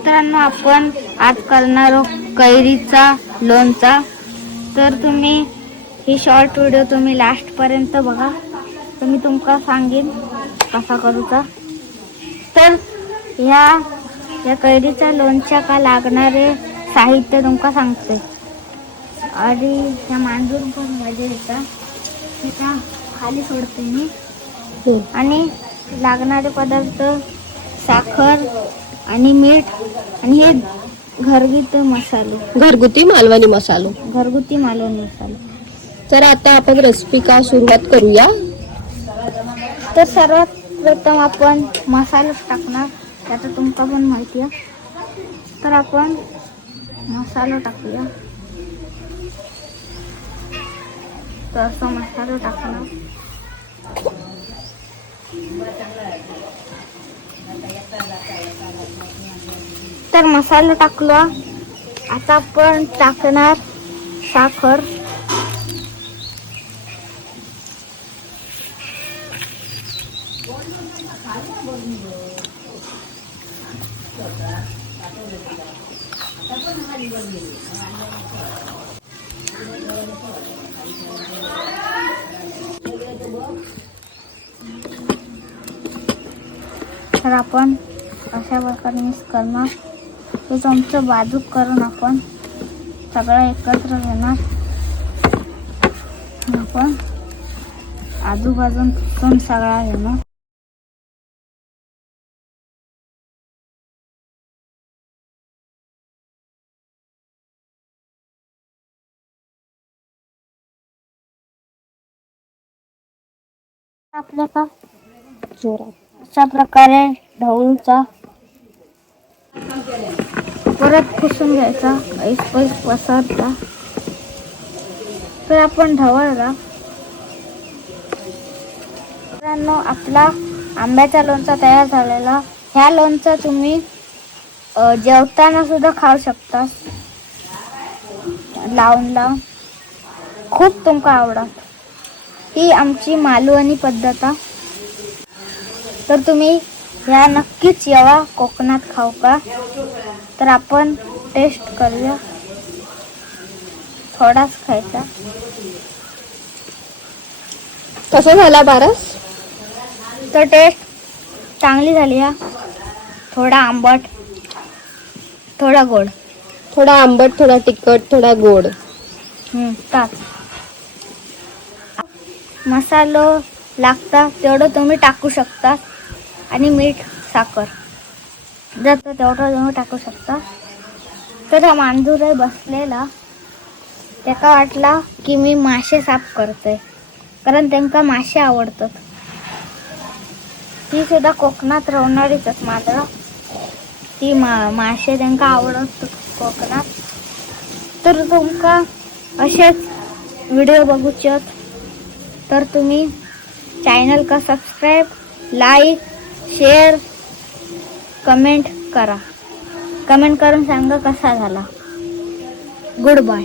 मित्रांनो, आपण आज करणार आहोत कैरीचा लोणचा। तर तुम्ही ही शॉर्ट व्हिडिओ तुम्ही लास्ट पर्यंत बघा, तर मी तुमका सांगेन कसा करूचा। तर या कैरीच्या लोणच्या का लागणारे साहित्य तुमका सांगते। आणि या मांजूर पण मजा येता, त्या खाली सोडते मी। आणि लागणारे पदार्थ साखर आणि मीठ आणि हे घरगुती मालवणी मसालो। तर आता आपण रेसिपी का सुरुवात करूया। तर सर्वात प्रथम आपण मसाला टाकणार, त्याचं तुमका पण माहिती आहे। तर आपण मसाला टाकूया। तर असा मसाला टाकणार। तर मसाला टाकला, आता आपण टाकणार साखर। तर आपण अशा प्रकारे मिक्स करणार। ते चमचं बाजूक करून आपण सगळं एकत्र घेणार। आपण आजूबाजून सगळा घेणार। आपल्या का जोरात अशा प्रकारे ढवळूचा परत पुसून घ्यायचा, ऐस पसरता। तर आपण ढवळला। मित्रांनो, आपला आंब्याचा लोणचा तयार झालेला। ह्या लोणचा तुम्ही जेवताना सुद्धा खाऊ शकता, लावून खूप तुमका आवडत। ही आमची मालवणी पद्धत। तर तुम्ही ह्या नक्कीच यावा कोकणात खाऊ का। तर आपण टेस्ट करूया, थोडाच खायचा। कसा झाला बारस। तर टेस्ट चांगली झाली हा। थोडा आंबट, थोडा गोड। थोडा आंबट, थोडा तिखट, थोडा गोड। ताक मसालो लागता तेवढं तुम्ही टाकू शकता, आणि मीठ साखर जर तेवढं तुम्ही टाकू शकता। तर हा मांजूर बसलेला, त्याका वाटला की मी मासे साफ करते, कारण त्यांना मासे आवडतात। ती सुद्धा कोकणात राहणारीच मात्र ती मासे त्यांना आवडत कोकणात। तर तुमका असेच व्हिडिओ बघूचे तर तुम्ही चॅनल का सबस्क्राईब, लाईक, शेअर, कमेंट करा। कमेंट करून सांगा कसा झाला। Good bye.